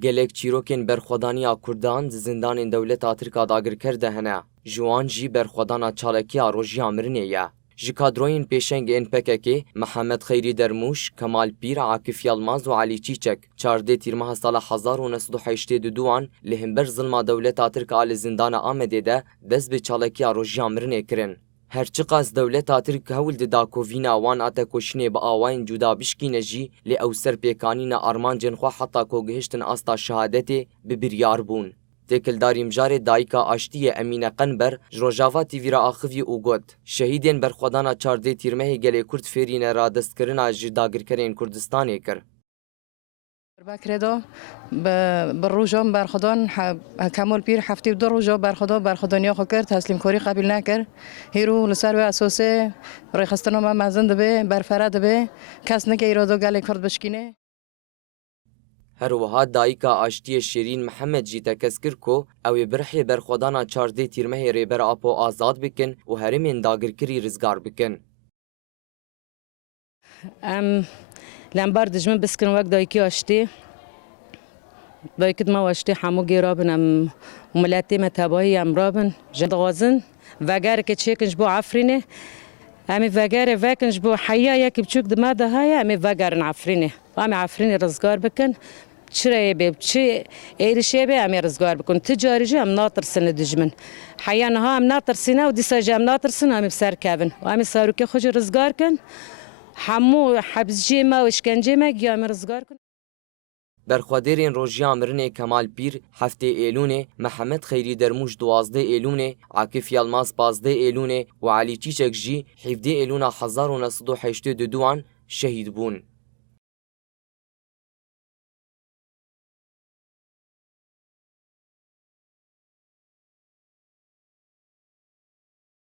gelek çîrokên berxwedaniya Kurdan di zindanên dewleta Tirka dagirker de hene. Ji wan jî berxwedana çalakiya rojiya mirinê ye. Ji kadroyên pêşengên PKK, Mihemed Xeyrî Dermûş, Kemal Pîr, Akif Yalmaz û Elî Çîçek, çardê tîrmeha sala 1982 wan li hember zilma dewleta Tirk a li zindana Amedê de dest bi çalakiya rojiya mirinê kirin. Herçi qas dewleta Tirk hewl dida ku vîna wan a tekoşînê bi awayên cuda bişkîne jî lê ew serpêkanîna armancên xwe heta ku gihiştin asta şehadetê bi biryar bûn. Têkildarî mijarê dayîka Aştiyê Emîne Qenber ji Rojava TV'ye re axivî û got şehîdên berxwedana çardê tîrmehê gelê Kurd fêrîne radestkirina ji dagirkerên Kurdistanê kir. بکردو به روزم برخدان کمال پیر هفته دو روزا برخدانیا خو کرد تسلیم کاری قبول نکرد هیرو لسر و اساسه ریخستنا ما مزند به برفرد به کس نکه ایرادو گله کرد بشکینه. هەروەها دایکا ئاشتیە شیرین محەممەد جی تەکەس کرد کو ئەوێ برحێ بەرخۆدانا چاردەی تیرمەهێ ڕێبەر ئاپۆ ئازاد بکن و هەرێمێن داگیرکری ڕزگار بکن. ئەم لەمبەر دژمن بسکن وەک دایکی ئاشتی دایکت ما ئاشتی هەموو گێرابن ئەم وڵاتێمە تەبایی ئەم رابن ژە دەغازن ڤەگارێکە چێکنج بۆ عەفرینێ ئەمێ ڤەگارێ ڤەکنج بۆ حەیا یەکی بچووک دما دەهایە ئەمێ ڤەگارن عەفرینێ ئەمێ عەفرینێ ڕزگار بکن چرەیە بێ چی ئێریشێ بێ ئەمێ ڕزگار بکن تجاریژە ئەم ناترسن لە دژمن حەیانەها ئەم ناترسینە و دیساژە ئەم ناترسن ئەمێ بسەرکەون و ئەمێ ساروکێ خۆشی ڕزگار کن هەموو حەبسجێمە و شکەنجێمە گیامە ڕزگار کن. Berxwedêrên rojiya mirinê Kemal Pîr heftê Êlûnê, Mihemed Xeyrî Dermûş 12 Êlûnê, Akif Yalmaz 15 Êlûnê û Elî Çîçek jî 17 Êlûna 1982 wan şehîd bûn.